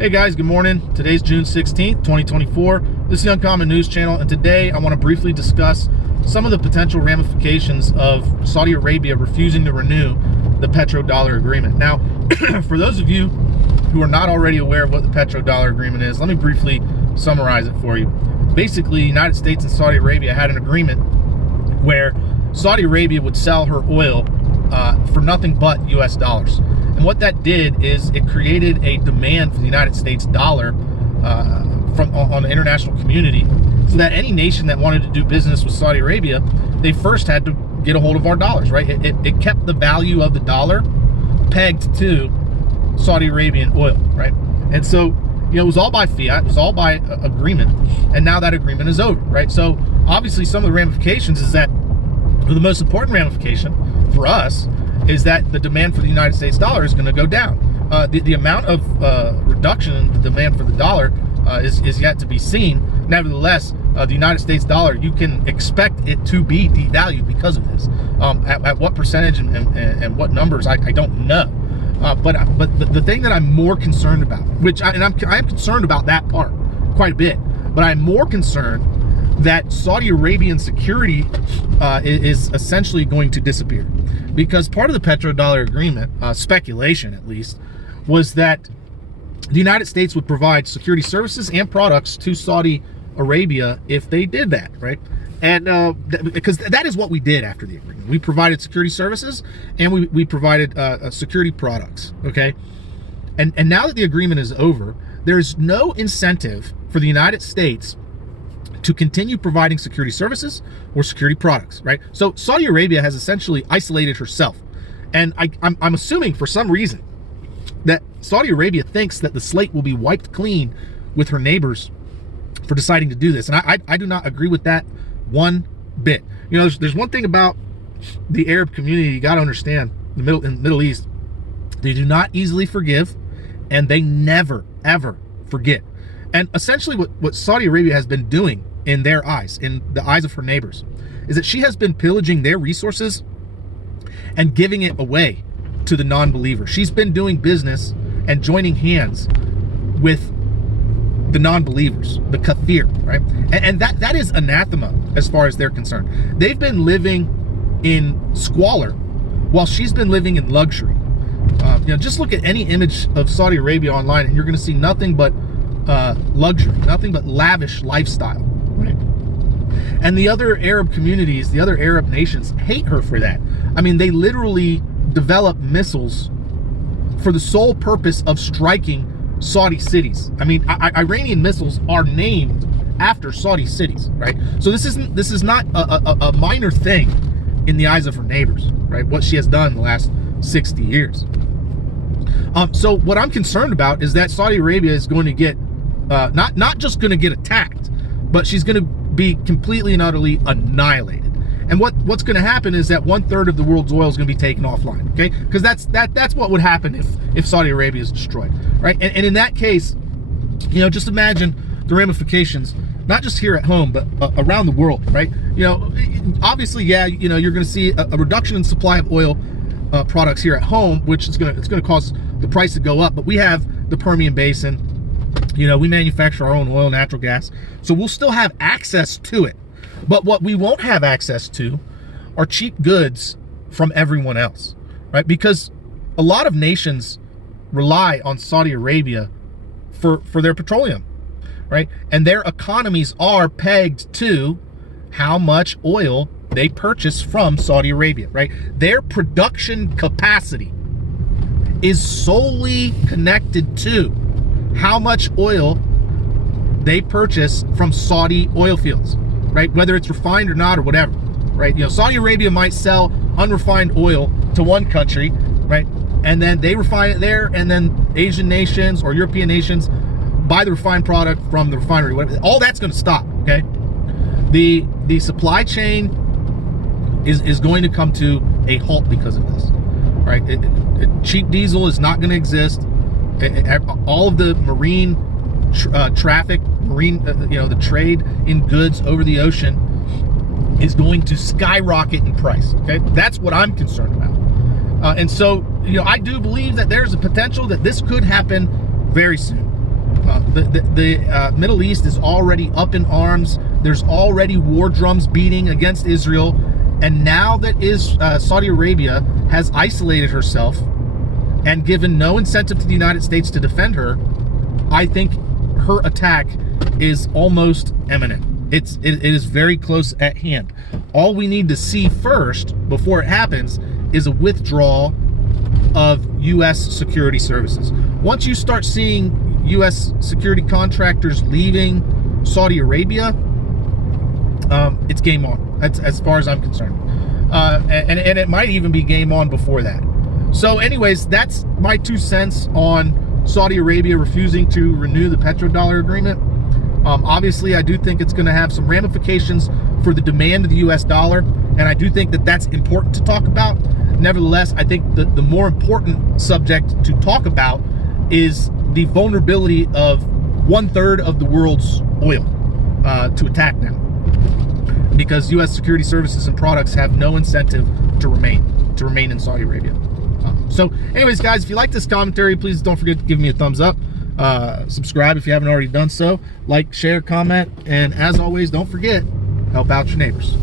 Hey guys, good morning. Today's June 16th, 2024. This is the Uncommon News Channel, and today I want to briefly discuss some of the potential ramifications of Saudi Arabia refusing to renew the petrodollar agreement. Now, for those of you who are not already aware of what the petrodollar agreement is, let me briefly summarize it for you. Basically, the United States and Saudi Arabia had an agreement where Saudi Arabia would sell her oil for nothing but US dollars. And what that did is it created a demand for the United States dollar on the international community, so that any nation that wanted to do business with Saudi Arabia, they first had to get a hold of our dollars, right? It kept the value of the dollar pegged to Saudi Arabian oil, right? And so, you know, it was all by fiat, it was all by agreement, and now that agreement is over, right? So obviously some of the ramifications is that, the most important ramification for us is that the demand for the United States dollar is going to go down. The amount of reduction in the demand for the dollar is yet to be seen. Nevertheless, the United States dollar, you can expect it to be devalued because of this. At what percentage and what numbers, I don't know. But the thing that I'm more concerned about, I'm concerned about that part quite a bit, but I'm more concerned that Saudi Arabian security is essentially going to disappear, because part of the petrodollar agreement, speculation at least, was that the United States would provide security services and products to Saudi Arabia if they did that, right? And because that is what we did after the agreement. We provided security services and we provided security products, okay? And now that the agreement is over, there's no incentive for the United States to continue providing security services or security products, right? So Saudi Arabia has essentially isolated herself. And I'm assuming for some reason that Saudi Arabia thinks that the slate will be wiped clean with her neighbors for deciding to do this. And I do not agree with that one bit. You know, there's one thing about the Arab community you got to understand. In the Middle East, they do not easily forgive, and they never, ever forget. And essentially what Saudi Arabia has been doing in their eyes, in the eyes of her neighbors, is that she has been pillaging their resources and giving it away to the non-believer. She's been doing business and joining hands with the non-believers, the kafir, right? And that is anathema as far as they're concerned. They've been living in squalor while she's been living in luxury. You know, just look at any image of Saudi Arabia online and you're going to see nothing but luxury, nothing but lavish lifestyle, right? And the other Arab communities, the other Arab nations hate her for that. I mean, they literally develop missiles for the sole purpose of striking Saudi cities. I mean, Iranian missiles are named after Saudi cities, right? So this is not a minor thing in the eyes of her neighbors, right? What she has done in the last 60 years. So what I'm concerned about is that Saudi Arabia is going to get not just going to get attacked, but she's going to be completely and utterly annihilated. And what's going to happen is that 1/3 of the world's oil is going to be taken offline, okay? Because that's what would happen if Saudi Arabia is destroyed, right? And in that case, you know, just imagine the ramifications, not just here at home, but around the world, right? You know, obviously, yeah, you know, you're going to see a reduction in supply of oil products here at home, which is going to cause the price to go up. But we have the Permian Basin. You know, we manufacture our own oil and natural gas, so we'll still have access to it. But what we won't have access to are cheap goods from everyone else, right? Because a lot of nations rely on Saudi Arabia for their petroleum, right? And their economies are pegged to how much oil they purchase from Saudi Arabia, right? Their production capacity is solely connected to how much oil they purchase from Saudi oil fields, right? Whether it's refined or not or whatever, right? You know, Saudi Arabia might sell unrefined oil to one country, right? And then they refine it there, and then Asian nations or European nations buy the refined product from the refinery, whatever. All that's going to stop, okay? The supply chain is going to come to a halt because of this, right? Cheap diesel is not going to exist. All of the marine traffic, the trade in goods over the ocean is going to skyrocket in price, okay? That's what I'm concerned about. And so, you know, I do believe that there's a potential that this could happen very soon. The Middle East is already up in arms. There's already war drums beating against Israel. And now that Saudi Arabia has isolated herself and given no incentive to the United States to defend her, I think her attack is almost imminent. It is very close at hand. All we need to see first, before it happens, is a withdrawal of U.S. security services. Once you start seeing U.S. security contractors leaving Saudi Arabia, it's game on. That's as far as I'm concerned. And it might even be game on before that. So anyways, that's my 2 cents on Saudi Arabia refusing to renew the petrodollar agreement. Obviously, I do think it's going to have some ramifications for the demand of the U.S. dollar, and I do think that that's important to talk about. Nevertheless, I think the more important subject to talk about is the vulnerability of 1/3 of the world's oil to attack now, because U.S. security services and products have no incentive to remain in Saudi Arabia. So anyways, guys, if you like this commentary, please don't forget to give me a thumbs up. Subscribe if you haven't already done so. Like, share, comment, and as always, don't forget, help out your neighbors.